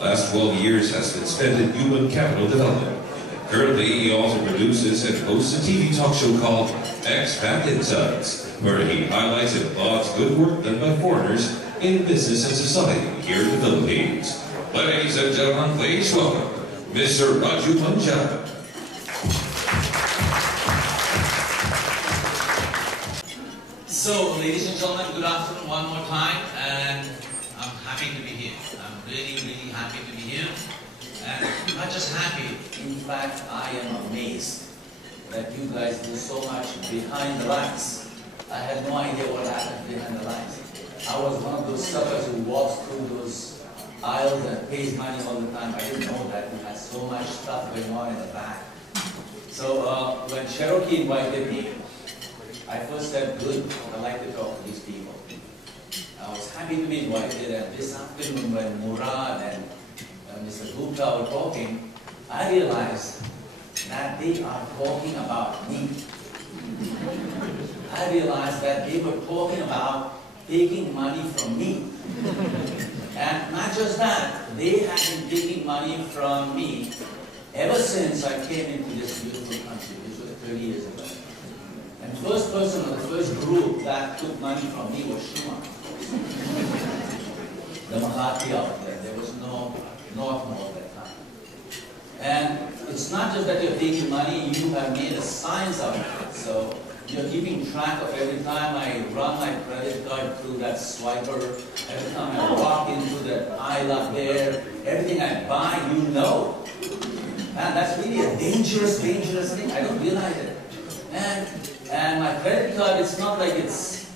Last 12 years has been spent in human capital development. Currently, he also produces and hosts a TV talk show called Expat Insights, where he highlights and applauds good work done by foreigners in business and society here in the Philippines. Ladies and gentlemen, please welcome Mr. Raju Manthan. So, ladies and gentlemen, good afternoon one more time, and I'm happy to be here. I'm really, really happy to be here. And not just happy, in fact, I am amazed that you guys do so much behind the lines. I had no idea what happened behind the lines. I was one of those suckers who walks through those aisles and pays money all the time. I didn't know that we had so much stuff going on in the back. So when Cherokee invited me, I first said, good, I'd like to talk to these people. I was happy to be invited, and this afternoon when Murad and Mr. Gupta were talking, I realized that they are talking about me. I realized that they were talking about taking money from me. And not just that, they have been taking money from me ever since I came into this beautiful country, which was 30 years ago. And the first person or the first group that took money from me was Shuma. The Mahathi out there. There was no North Mall at that time. And it's not just that you're taking money, you have made a science out of it. So you're keeping track of every time I run my credit card through that swiper, every time I walk into that aisle up there, everything I buy, you know. And that's really a dangerous, dangerous thing. I don't realize it. And my credit card, it's not like it's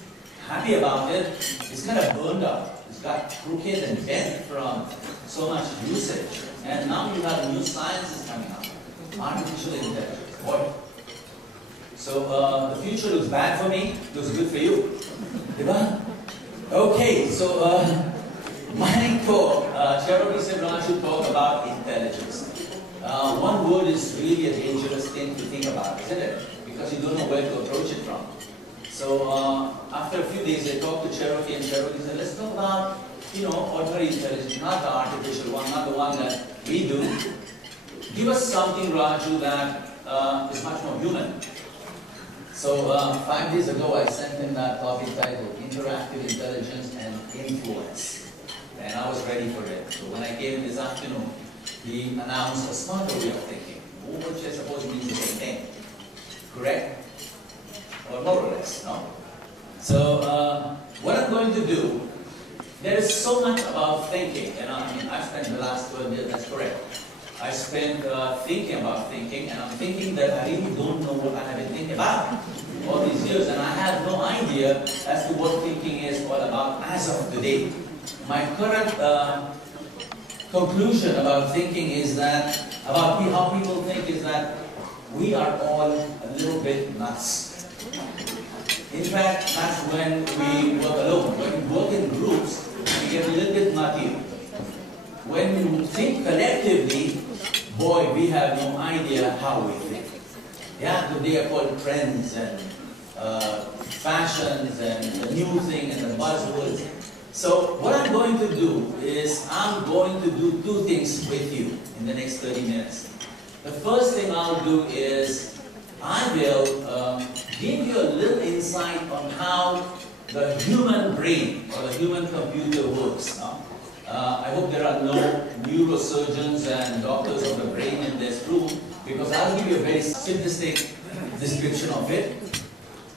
happy about it. It's kind of burned out. It's got crooked and bent from so much usage. And now you have new sciences coming up. Artificial intelligence. Boy. So the future looks bad for me. Looks good for you. Diba? Okay, so my talk, Cherokee said Raju talk about intelligence. One word is really a dangerous thing to think about, isn't it? Because you don't know where to approach it from. So after a few days, I talked to Cherokee, and Cherokee said, let's talk about, ordinary intelligence, not the artificial one, not the one that we do. Give us something, Raju, that is much more human. So 5 days ago, I sent him that topic titled, Interactive Intelligence and Influence. And I was ready for it. So when I came this afternoon, he announced a smarter way of thinking, which I suppose means the same thing. Correct? Or more or less, no? So, what I'm going to do, there is so much about thinking, and I've spent the last 12 years, that's correct. I spent thinking about thinking, and I'm thinking that I really don't know what I have been thinking about all these years, and I have no idea as to what thinking is all about as of today. My current conclusion about thinking is that, about how people think is that we are all a little bit nuts. In fact, that's when we work alone. When we work in groups, we get a little bit nutty. When we think collectively, boy, we have no idea how we think. Yeah, they are called trends and fashions and the new thing and the buzzwords. So what I'm going to do is I'm going to do two things with you in the next 30 minutes. The first thing I'll do is I will give you a little insight on how the human brain or the human computer works. I hope there are no neurosurgeons and doctors of the brain in this room, because I'll give you a very simplistic description of it.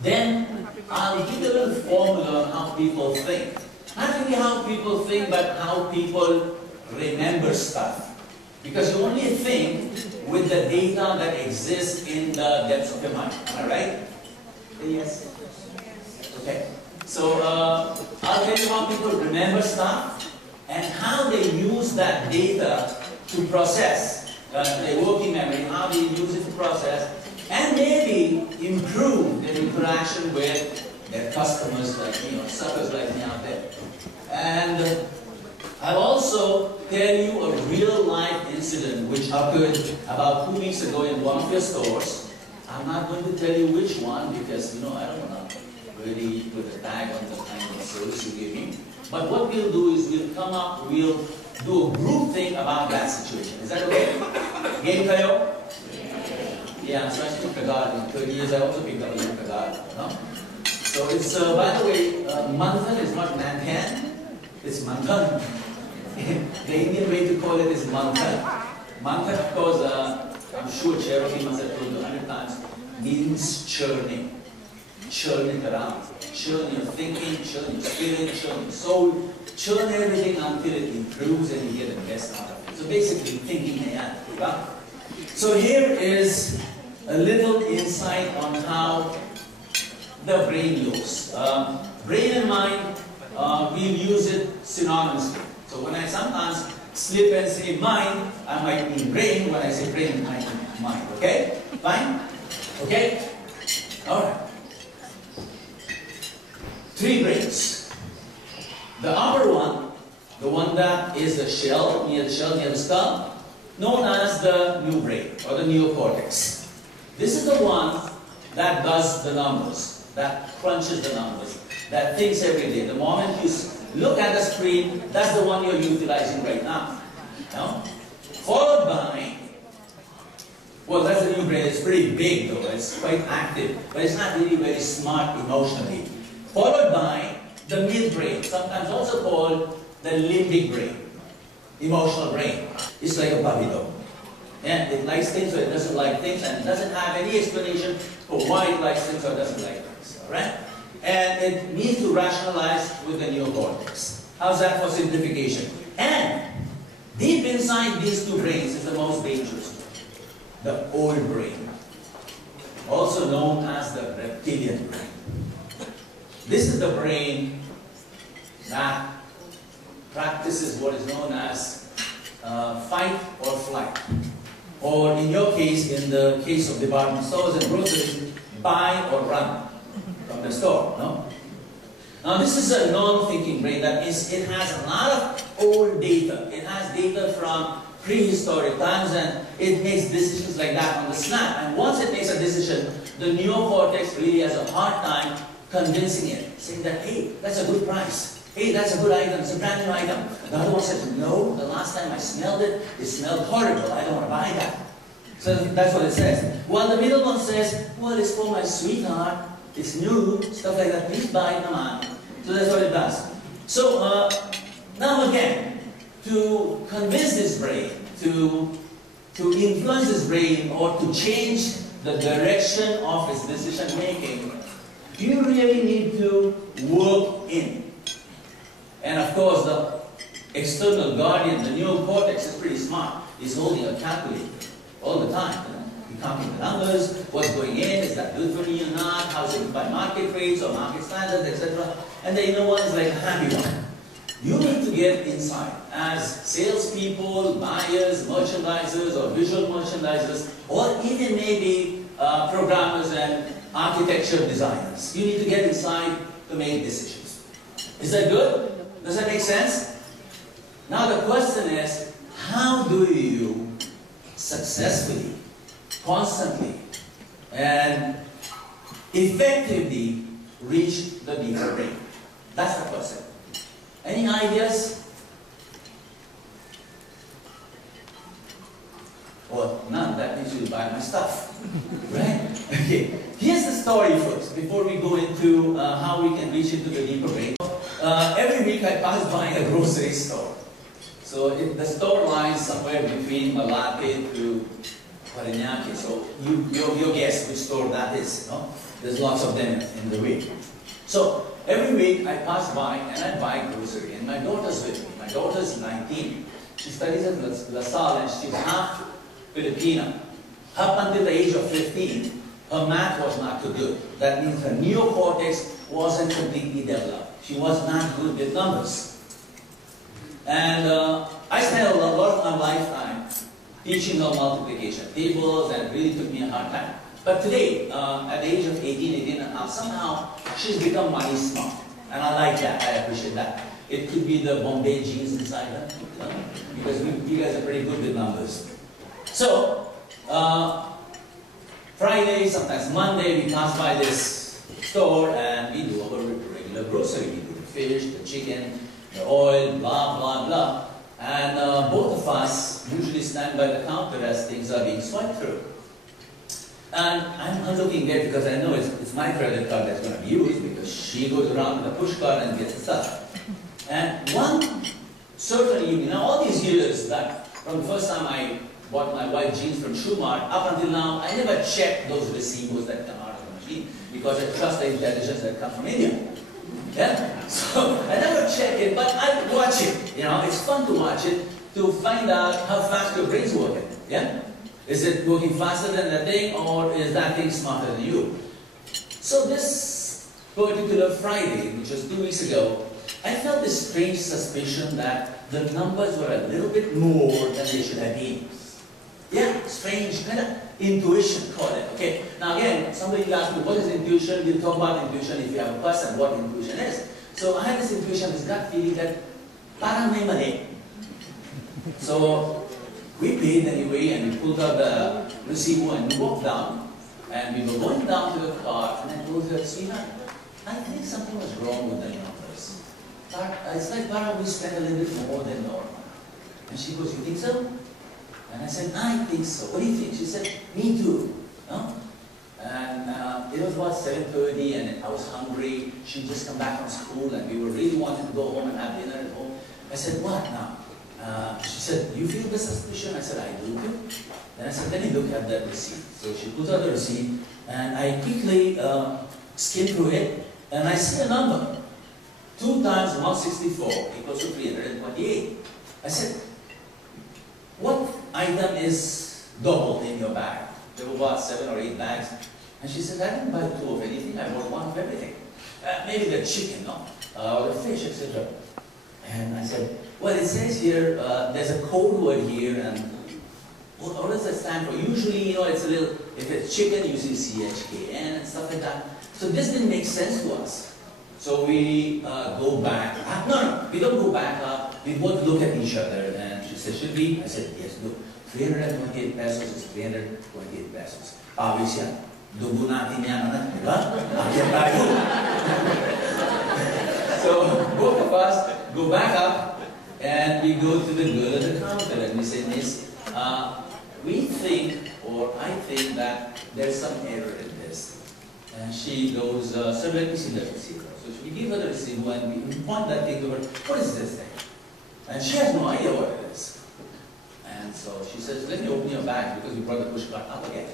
Then I'll give you a little formula on how people think. Not really how people think, but how people remember stuff. Because you only think with the data that exists in the depths of your mind. Am I right? Yes? Okay. So I'll tell you how people remember stuff and how they use that data to process their working memory, how they use it to process, and maybe improve their interaction with their customers like me, or suckers like me out there. And I'll also tell you a real-life incident which occurred about 2 weeks ago in one of your stores. I'm not going to tell you which one because, I don't want to really put a tag on the kind of service you give me. But what we'll do is we'll come up, we'll do a group thing about that situation. Is that okay? Game kayo? Yeah, so I speak Tagalog. In 30 years, I also picked up in Tagalog. No? So it's, by the way, Manthan is not Mandhyan, it's Manthan. The Indian way to call it is Manthan. Manthan, of course, I'm sure Cherokee must have told you 100 times, means churning. Churn it around. Churn your thinking, churn your spirit, churn your soul, churn everything until it improves and you get the best out of it. So basically, thinking and right? So here is a little insight on how the brain looks. Brain and mind, we'll use it synonymously. So when I sometimes slip and say mind, I might mean brain. When I say brain, I mean mind. Okay? Fine? Okay? Alright. 3 brains. The upper one, the one that is the shell, near the skull, known as the new brain or the neocortex. This is the one that does the numbers, that crunches the numbers, that thinks every day. The moment you look at the screen, that's the one you're utilizing right now. No? Followed by, well, that's the new brain. It's pretty big though, it's quite active, but it's not really very smart emotionally. Followed by the midbrain, sometimes also called the limbic brain, emotional brain. It's like a puppy dog. And it likes things or it doesn't like things, and it doesn't have any explanation for why it likes things or doesn't like things. Alright? And it needs to rationalize with the neocortex. How's that for simplification? And deep inside these 2 brains is the most dangerous one, the old brain, also known as the reptilian brain. This is the brain that practices what is known as fight or flight. Or in your case, in the case of department stores and groceries, buy or run from the store. No? Now this is a non-thinking brain. That means it has a lot of old data. It has data from prehistoric times and it makes decisions like that on the snap. And once it makes a decision, the neocortex really has a hard time convincing it, saying that, hey, that's a good price. Hey, that's a good item, it's a brand new item. The other one said, no, the last time I smelled it, it smelled horrible, I don't want to buy that. So that's what it says. While the middle one says, well, it's for my sweetheart, it's new, stuff like that, please buy it, naman. So that's what it does. So, now again, to convince this brain, to influence this brain, or to change the direction of its decision making, you really need to work in. And of course, the external guardian, the neocortex, is pretty smart. He's holding a calculator all the time. He's counting the numbers, what's going in, is that good for me or not, how's it by market rates or market standards, etc. And the inner one is like a happy one. You need to get inside as salespeople, buyers, merchandisers, or visual merchandisers, or even maybe programmers and architecture designers. You need to get inside to make decisions. Is that good? Does that make sense? Now the question is, how do you successfully, constantly, and effectively reach the deeper brain? That's the question. Any ideas? Well, none. That means you'll buy my stuff. Right? Okay. Here's the story first, before we go into how we can reach into the deeper brain. Every week I pass by a grocery store. So the store lies somewhere between Malate to Parañaque. So you guess which store that is. You know? There's lots of them in the week. So every week I pass by and I buy grocery. And my daughter's with me. My daughter's 19. She studies at La Salle and she's half Filipina. Up until the age of 15, her math was not too good. That means her neocortex wasn't completely developed. She was not good with numbers. And I spent a lot of my lifetime teaching her multiplication tables, and it really took me a hard time. But today, at the age of 18 and a half, somehow she's become money smart. And I like that, I appreciate that. It could be the Bombay genes inside her, because you guys are pretty good with numbers. So, Friday, sometimes Monday, we pass by this store and we do our regular grocery. We do the fish, the chicken, the oil, blah, blah, blah. And both of us usually stand by the counter as things are being swiped through. And I'm looking there because I know it's my credit card that's going to be used, because she goes around with a push card and gets the stuff. And one certain evening, now all these years, that from the first time I bought my white jeans from Shoemart, up until now, I never checked those receivables that come out of the machine, because I trust the intelligence that comes from India. Yeah? So I never check it, but I watch it. You know, it's fun to watch it, to find out how fast your brain's working. Yeah? Is it working faster than that thing, or is that thing smarter than you? So this particular Friday, which was 2 weeks ago, I felt this strange suspicion that the numbers were a little bit more than they should have been. Yeah, strange, kind of intuition, call it. Okay. Now again, somebody asked me, what is intuition? We'll talk about intuition if you have a question, what intuition is. So I had this intuition, this gut feeling that parang may mali. So we paid anyway, and we pulled out the receiver and we walked down. And we were going down to the car, and I told her, sweetheart, I think something was wrong with the numbers. It's like parang we spent a little bit more than normal. And she goes, you think so? And I said, I think so. What do you think? She said, me too. No? And it was about 7:30, and I was hungry. She'd just come back from school, and we were really wanting to go home and have dinner at home. I said, what now? She said, you feel the suspicion? I said, I do too. Then I said, let me look at that receipt. So she put out the receipt, and I quickly skimmed through it, and I see a number. 2 times 164 equals to 328. I said, what item is doubled in your bag? There were about 7 or 8 bags. And she said, I didn't buy 2 of anything, I bought 1 of everything. Maybe the chicken, no? Or the fish, etc. And I said, well, it says here, there's a code word here, and what does that stand for? Usually, you know, it's a little, if it's chicken, you see CHKN and stuff like that. So this didn't make sense to us. So we go back. No, we don't go back. We both look at each other, and she said, should we? I said, yes, look. 328 pesos is 328 pesos. Obviously, dugo natin yan, di ba? Akyat tayo. So both of us go back up, and we go to the girl at the counter, and we say, Miss, we think, or I think that there's some error in this. And she goes, sir, let me see the receipt. So we give her the receipt, and we point that thing to her, what is this thing? And she has no idea what it is. And so she says, let me open your bag, because we brought the push cart up again.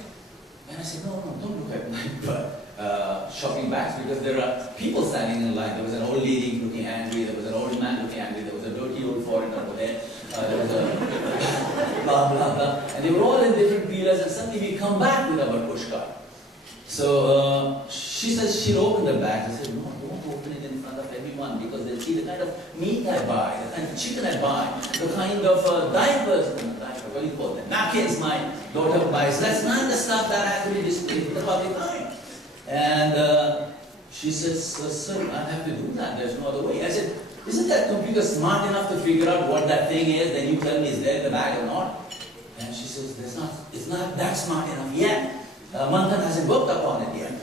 And I said, no, don't look at my shopping bags, because there are people standing in line. There was an old lady looking angry, there was an old man looking angry, there was a dirty old foreigner over there, there was a blah, blah, blah. And they were all in different dealers, and suddenly we come back with our push cart. So she says she'll open the bag. I said, no, don't open it in front of everyone, because they'll see the kind of meat I buy, the kind of chicken I buy, the kind of diapers, what do you call them, napkins my daughter buys. That's not the stuff that has to be displayed in the public eye. And she says, sir, I have to do that. There's no other way. I said, isn't that computer smart enough to figure out what that thing is? Then you tell me is there in the bag or not? And she says, it's not that smart enough yet. Manthan hasn't worked upon it yet.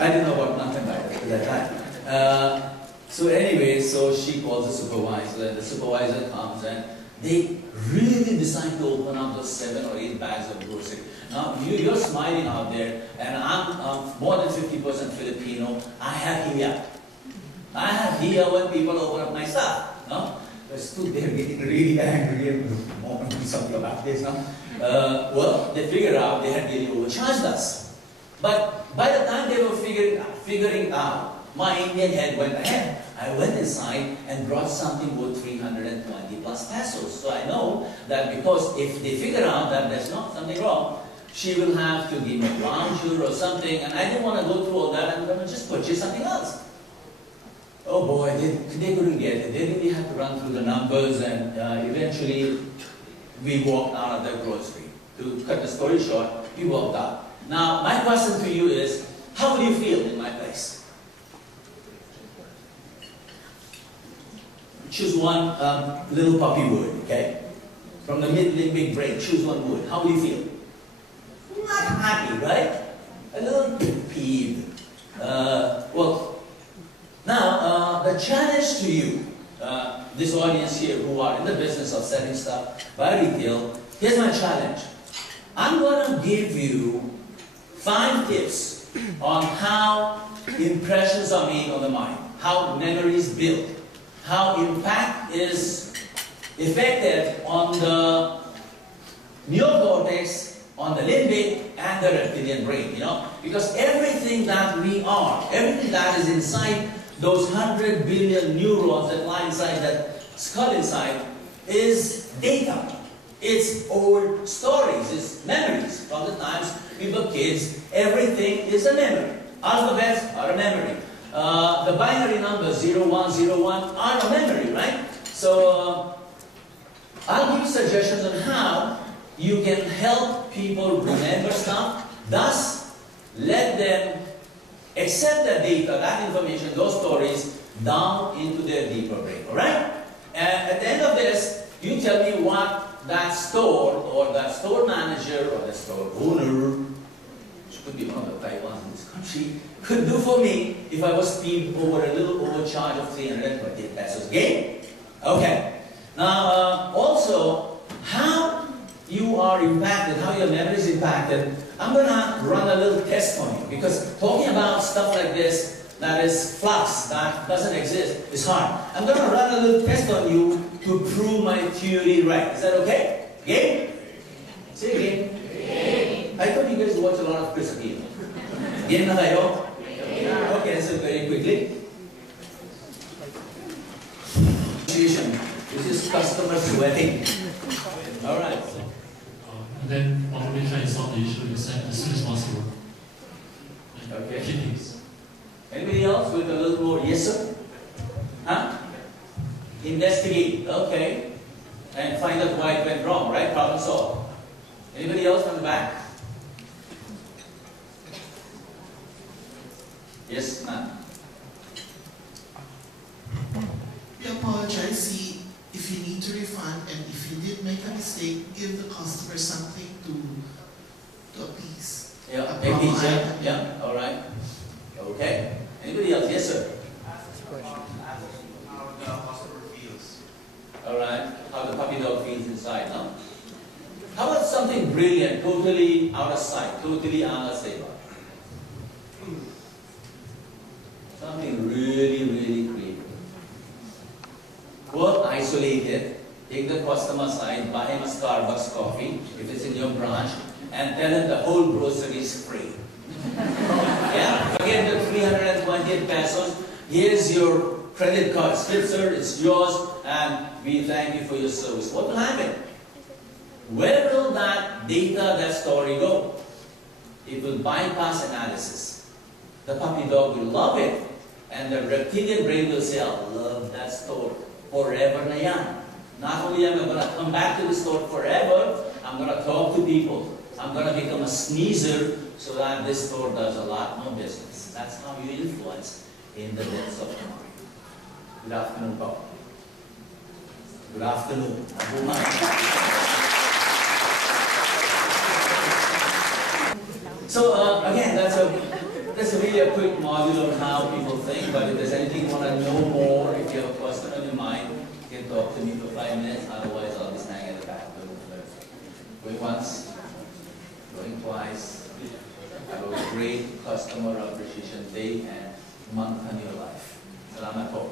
I didn't know about Manthan at that time. So anyway, so she calls the supervisor, and the supervisor comes, and they really decide to open up those 7 or 8 bags of grocery. Now, you're smiling out there, and I'm more than 50% Filipino. I have hiya. I have hiya when people open up my stuff. No? I stood there getting really angry and something about this. No? Well, they figured out they had really overcharged us. But by the time they were figuring out, my Indian head went ahead. I went inside and brought something worth 320 plus pesos. So I know that, because if they figure out that there's not something wrong, she will have to give me a voucher or something, and I didn't want to go through all that. I'm going to just purchase something else. Oh boy, they couldn't get it. They really had to run through the numbers, and eventually we walked out of the grocery. To cut the story short, we walked out. Now, my question to you is, how would you feel in my place? Choose one little puppy word, okay? From the mid-limbic brain, choose one word. How will you feel? Not happy, right? A little peeved. Well, now, the challenge to you, this audience here who are in the business of selling stuff by retail, here's my challenge. I'm going to give you 5 tips on how impressions are made on the mind, how memories build, how impact is effected on the neocortex, on the limbic, and the reptilian brain, you know? Because everything that we are, everything that is inside those 100 billion neurons that lie inside that skull inside is data. It's old stories, it's memories. From the times we were kids, everything is a memory. Alphabets are a memory. The binary numbers 0101 are a memory, right? So I'll give you suggestions on how you can help people remember stuff, thus let them accept that data, that information, those stories down into their deeper brain, alright? And at the end of this, you tell me what that store or that store manager or the store owner, which could be one of the Taiwans in this country, could do for me if I was paid over a little overcharge of 320 pesos. Game? Okay. Now, also, how you are impacted, how your memory is impacted, I'm going to run a little test on you, because talking about stuff like this that is flux, that doesn't exist, is hard. I'm going to run a little test on you to prove my theory right. Is that okay? Game? Say again. Game. I thought you guys watch a lot of Chris Aquino. Game na kayo? Okay, so very quickly. This is customer sweating. All right. And then probably try to solve the issue as soon as possible. Okay. Kidneys. Anybody else with a little more yes sir? Huh? Investigate. Okay. And find out why it went wrong, right? Problem solved. Anybody else from the back? Yes, ma'am. We apologize. See, if you need to refund and if you did make a mistake, give the customer something to appease. Yeah, appease, yeah, all right. Okay. Anybody else? Yes, sir. How the customer feels. All right. How the puppy dog feels inside, no? How about something brilliant, totally out of sight, totally unstable? Something really, really creative. Well, isolate it, take the customer aside, buy him a Starbucks coffee, if it's in your branch, and tell him the whole grocery is free. Yeah? Forget the 320 pesos. Here's your credit card slip, sir, it's yours, and we thank you for your service. What will happen? Where will that data, that story go? It will bypass analysis. The puppy dog will love it, and the reptilian brain will say, I love that store. Forever na yan. Not only am I going to come back to the store forever, I'm going to talk to people. I'm going to become a sneezer so that this store does a lot more business. That's how you influence in the depths of the mind. Good afternoon, Papa. Good afternoon. So again, that's really a quick module on how people think, but if there's anything you want to know more, if you have a question on your mind, you can talk to me for 5 minutes, otherwise I'll be standing at the back. Going once, going twice. Have a great customer appreciation day and Manthan your life. Salamat po.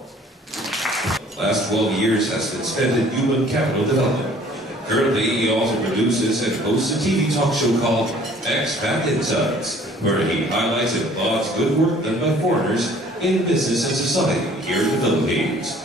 Last 12 years has been spent in human capital development. Currently, he also produces and hosts a TV talk show called Expat Insights, where he highlights and applauds good work done by foreigners in business and society here in the Philippines.